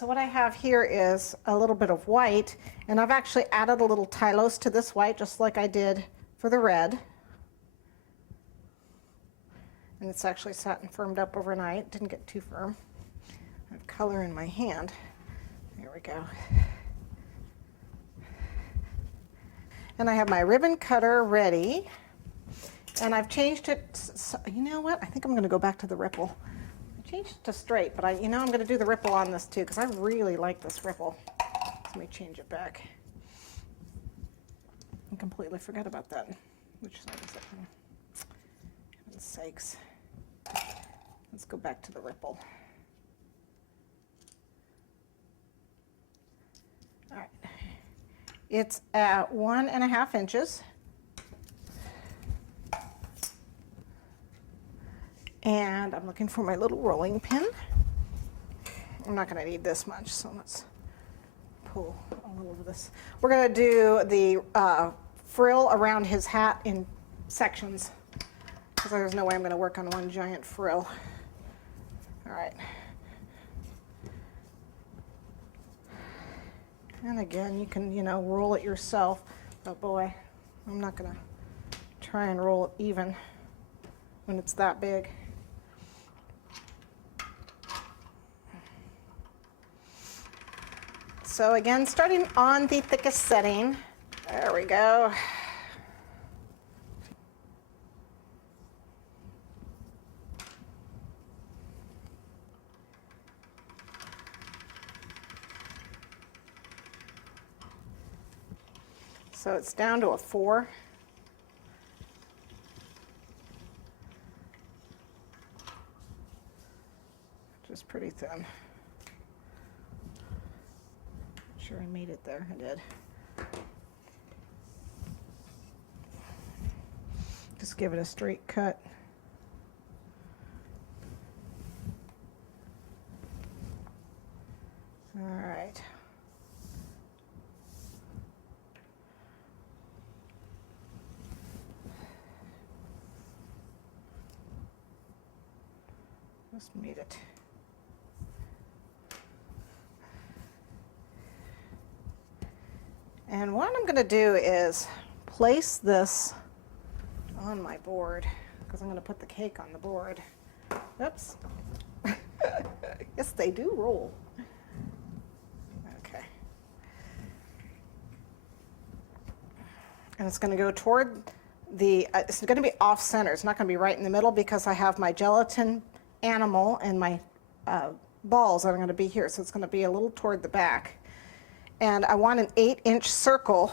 So what I have here is a little bit of white, and I've actually added a little tylose to this white, just like I did for the red. And it's actually sat and firmed up overnight. Didn't get too firm. I have color in my hand. There we go. And I have my ribbon cutter ready. And I've changed it, so, you know what? I think I'm going to go back to the ripple. I changed it to straight, but I'm going to do the ripple on this too, because I really like this ripple. Let me change it back. I completely forgot about that. Which side is it? Heaven's sakes. Let's go back to the ripple. All right. It's at 1.5 inches. And I'm looking for my little rolling pin. I'm not going to need this much, so let's pull a little of this. We're going to do the frill around his hat in sections, because there's no way I'm going to work on one giant frill. All right. And again, you can, roll it yourself. But boy, I'm not going to try and roll it even when it's that big. So again, starting on the thickest setting. There we go. So it's down to a 4. Which is pretty thin. Sure I made it there. I did. Just give it a straight cut. All right. Just made it. And what I'm going to do is place this on my board, because I'm going to put the cake on the board. Oops. Yes, they do roll. Okay. And it's going to go toward the, it's going to be off center. It's not going to be right in the middle, because I have my gelatin animal and my balls that are going to be here. So it's going to be a little toward the back. And I want an 8-inch circle.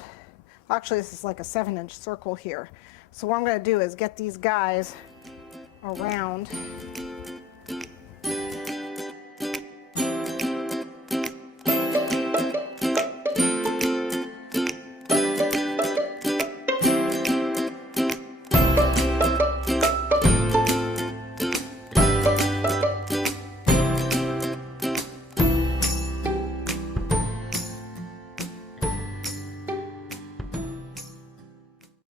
Actually, this is like a 7-inch circle here. So what I'm going to do is get these guys around